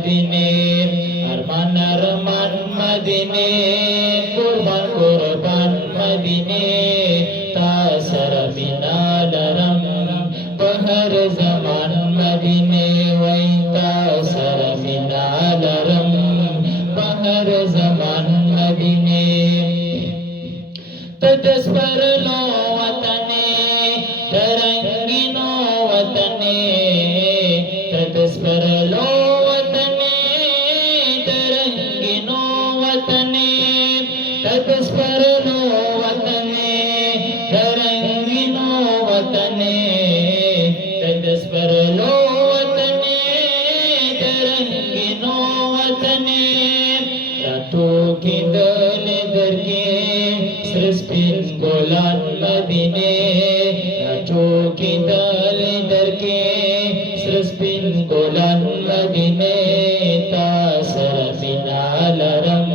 मदीने अरमान अरमान मदीने कुर्बान कुर्बान मदीने तासर बिनालरम पहर जमान मदीने वै तासर बिनालरम पहर जमान मदीने तदस पर लो वतने तरंगिनो वतने तदस पर लो वतने तरंगिनो वतने तदस पर लो वतने तरंगिनो वतने तदस पर लो वतने तरंगिनो वतने रातों की दल दर के सृष्टिन गोलान मदीने रातों की दल दर के सृष्टिन गोलान मदीने तासर बिनालरम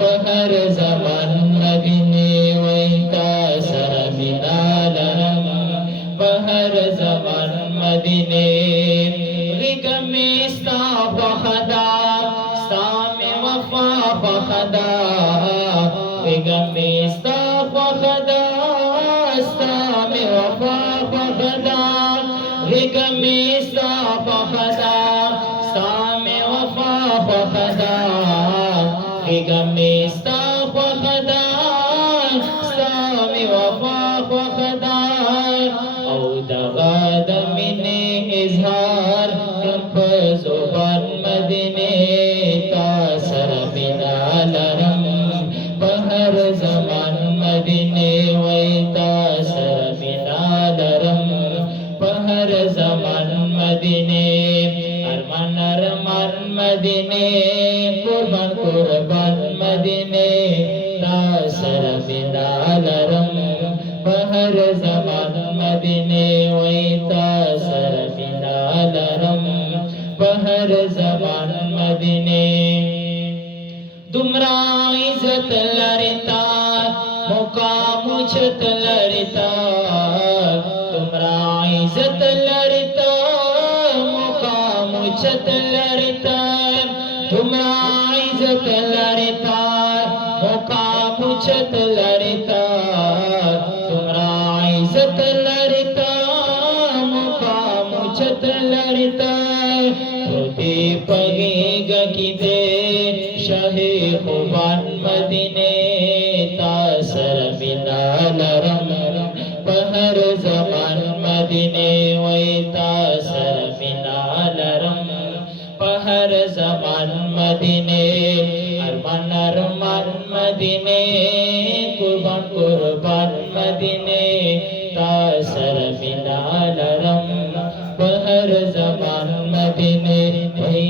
पहर जमान मदीने वै तासर बिनालरम पहर जमान मदीने रिगमे फखदा सामे वफा फखदा रिगमे फखदा सामे वफा फखदा रिगमे फखदा सामे वफा फखदा रिगमे फखदा सामे वफा फखदा औ दगाद मिने इजहार रब जुबान मदीने तासर बिनालरम पहर जमान मदीने वै तासर बिनालरम पहर जमान मदीने अरमान अरमान मदीने कुर्बान कुर्बान मदीने तासर बिनालरम पहर जमान मदीने वै तासर बिनालरम पहर जमान मदीने तुमरा इज्जत लड़ता मुकाम उछत लड़ता तुमरा इज्जत लड़ता मुकाम उछत लड़ता तुमरा इज्जत लड़ता मुकाम उछत लड़ता तुमरा इज्जत लड़ता मुकाम उछत लड़ता होते पगेगा कि दे शाहे खुबान मदीने तासर बिनालरम पहर जमान मदीने वै तासर बिनालरम पहर जमान मदीने अरमान अरमान मदीने कुर्बान कुर्बान मदीने तासर बिनालरम पहर जमान मदीने वै